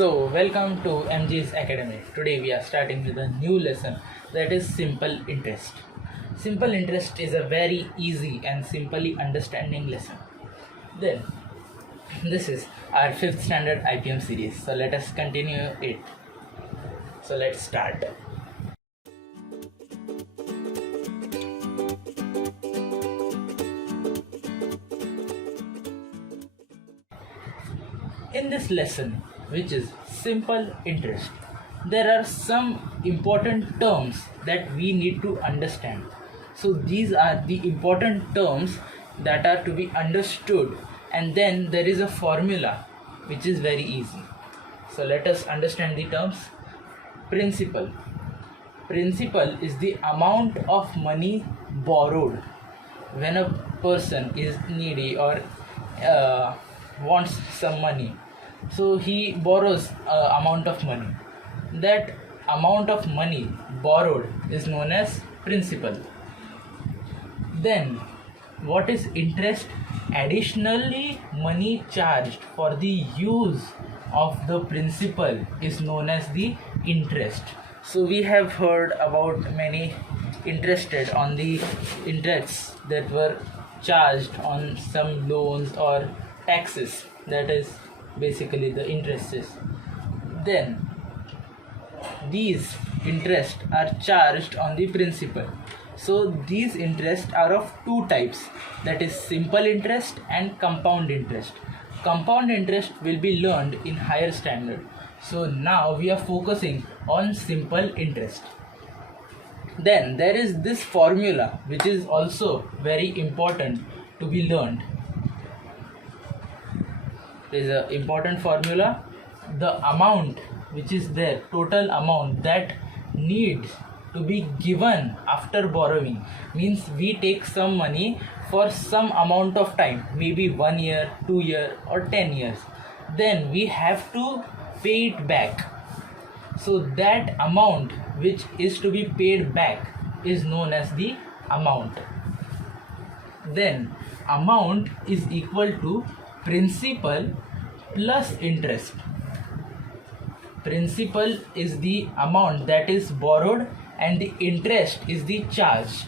Welcome to MG's Academy. Today we are starting with a new lesson, that is simple interest. Simple interest is a very easy and simply understanding lesson. Then, this is our 5th standard IPM series. So, let us continue it. So, let's start. In this lesson, which is simple interest, there are some important terms that we need to understand. So these are the important terms that are to be understood, and then there is a formula which is very easy. So let us understand the terms. Principal. Principal is the amount of money borrowed when a person is needy or wants some money. So he borrows amount of money. That amount of money borrowed is known as principal. Then what is interest? Additionally, money charged for the use of the principal is known as the interest. So we have heard about many interested on the interests that were charged on some loans or taxes. That is basically the interests. Then these interests are charged on the principal. So these interests are of two types, that is simple interest and compound interest. Compound interest will be learned in higher standard. So now we are focusing on simple interest. Then there is this formula which is also very important to be learned. There is an important formula. The amount which is there, total amount that needs to be given after borrowing, means we take some money for some amount of time, maybe 1 year, 2 years or 10 years. Then we have to pay it back. So that amount which is to be paid back is known as the amount. Then amount is equal to principal plus interest. Principal is the amount that is borrowed and the interest is the charge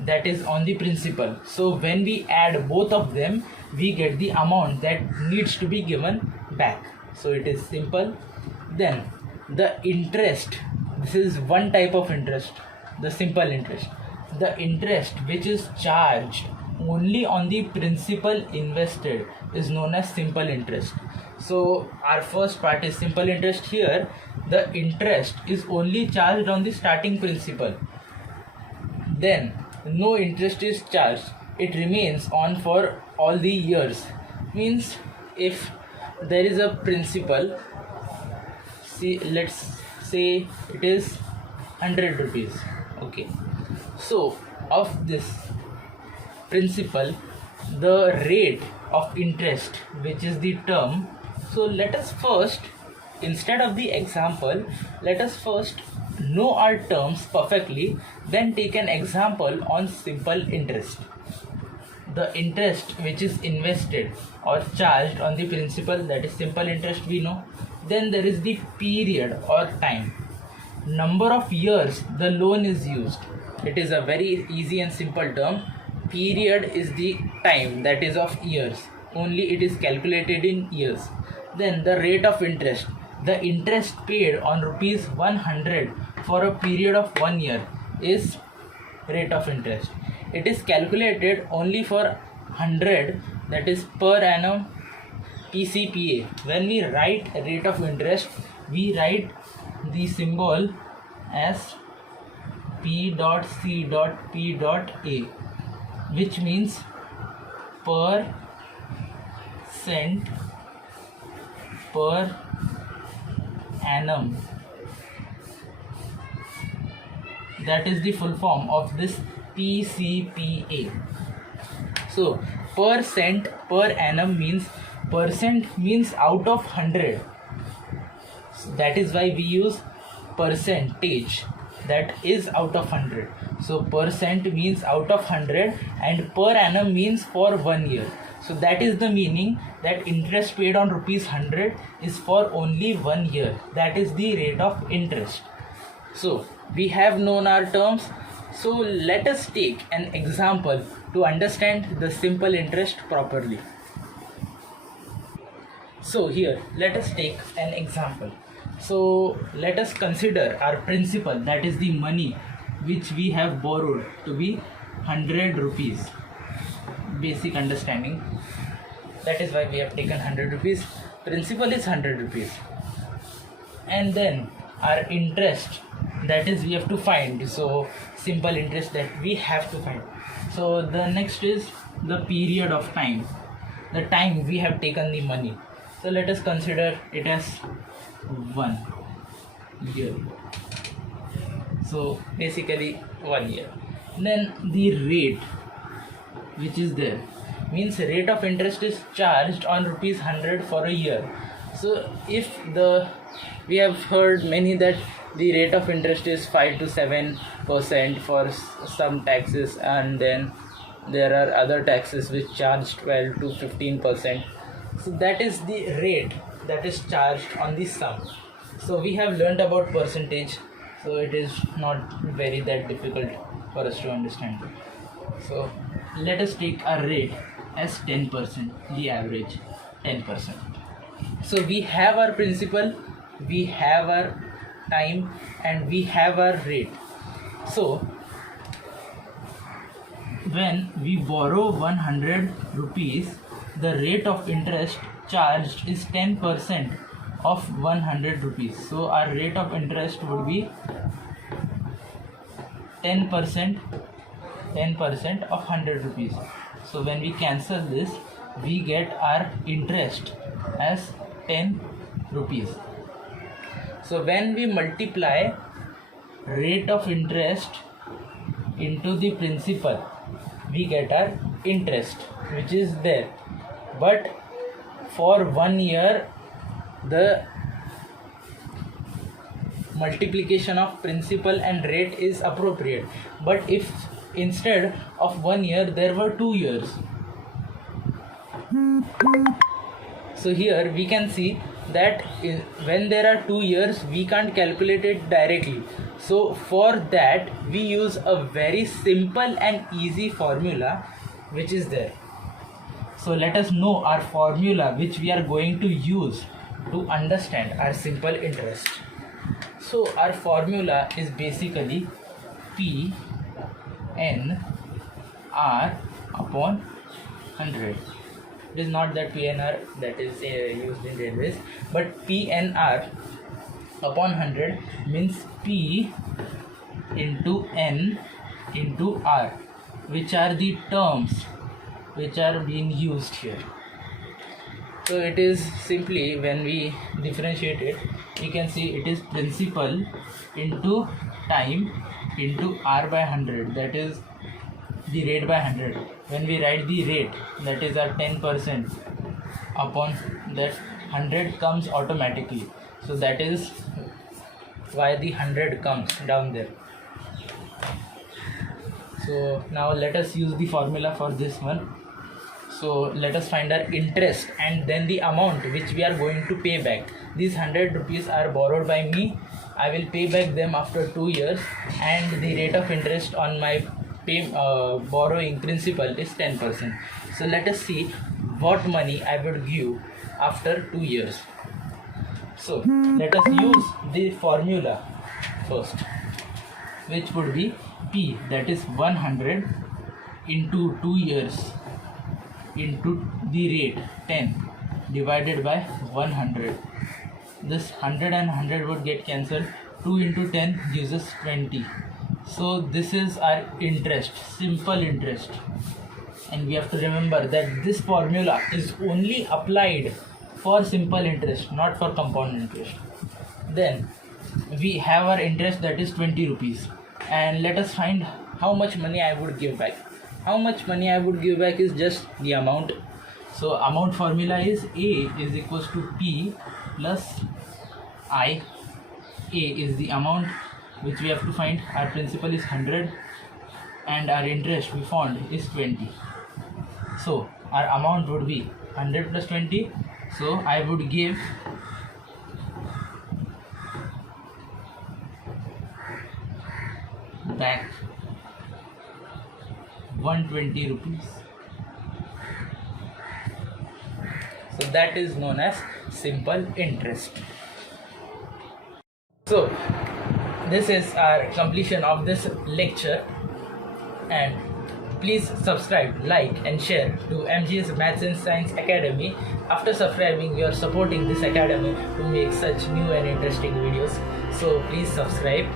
that is on the principal. So when we add both of them, we get the amount that needs to be given back. So it is simple. Then the interest, this is one type of interest, the simple interest. The interest which is charged only on the principal invested is known as simple interest. So our first part is simple interest. Here the interest is only charged on the starting principal. Then no interest is charged, it remains on for all the years. Means if there is a principal, see, let's say it is 100 rupees. Okay, so of this principal, the rate of interest, which is the term. So let us first, instead of the example, let us first know our terms perfectly, then take an example on simple interest. The interest which is invested or charged on the principal, that is simple interest, we know. Then there is the period or time, number of years the loan is used. It is a very easy and simple term. Period is the time, that is of years, only it is calculated in years. Then the rate of interest, the interest paid on rupees 100 for a period of 1 year is rate of interest. It is calculated only for 100, that is per annum PCPA. When we write rate of interest, we write the symbol as P.C.P.A, which means per cent per annum. That is the full form of this PCPA. So per cent per annum means, percent means out of 100. That is why we use percentage, that is out of 100. So percent means out of 100 and per annum means for 1 year. So that is the meaning that interest paid on rupees 100 is for only 1 year. That is the rate of interest. So we have known our terms. So let us take an example to understand the simple interest properly. So here let us take an example. So let us consider our principal, that is the money which we have borrowed, to be 100 rupees. Basic understanding. That is why we have taken 100 rupees. Principal is 100 rupees. And then our interest, that is we have to find. So simple interest that we have to find. So the next is the period of time, the time we have taken the money. So let us consider it as 1 year. So basically 1 year. Then the rate which is there, means rate of interest is charged on rupees 100 for a year. So if we have heard many that the rate of interest is 5 to 7% for some taxes, and then there are other taxes which charge 12 to 15%. So that is the rate that is charged on the sum. So we have learned about percentage, so it is not very that difficult for us to understand. So let us take our rate as 10%, the average 10%. So we have our principal, we have our time, and we have our rate. So when we borrow 100 rupees, the rate of interest charged is 10% of 100 rupees. So our rate of interest would be 10% of 100 rupees. So when we cancel this, we get our interest as 10 rupees. So when we multiply rate of interest into the principal, we get our interest which is there. But for 1 year, the multiplication of principal and rate is appropriate. But if instead of 1 year there were 2 years, so here we can see that when there are 2 years we can't calculate it directly. So for that we use a very simple and easy formula which is there. So let us know our formula which we are going to use to understand our simple interest. So our formula is basically P N R upon 100. It is not that PNR that is used in railways, but PNR upon 100 means P into N into R, which are the terms which are being used here. So it is simply, when we differentiate it, you can see it is principal into time into R by 100, that is the rate by 100. When we write the rate, that is our 10%, upon that 100 comes automatically. So that is why the 100 comes down there. So now let us use the formula for this one. So let us find our interest and then the amount which we are going to pay back. These 100 rupees are borrowed by me. I will pay back them after 2 years, and the rate of interest on my borrowing principal is 10%. So let us see what money I would give after 2 years. So let us use the formula first, which would be P, that is 100 into 2 years into the rate 10 divided by 100. This 100 and 100 would get cancelled. 2 into 10 gives us 20. So this is our interest, simple interest. And we have to remember that this formula is only applied for simple interest, not for compound interest. Then we have our interest, that is 20 rupees. And let us find how much money I would give back. How much money I would give back is just the amount. So amount formula is A is equals to P plus I. A is the amount which we have to find. Our principal is 100 and our interest we found is 20. So our amount would be 100 plus 20. So I would give back 120 rupees. So that is known as simple interest. So this is our completion of this lecture, and please subscribe, like and share to MGS Maths and Science Academy. After subscribing, you are supporting this academy to make such new and interesting videos. So please subscribe.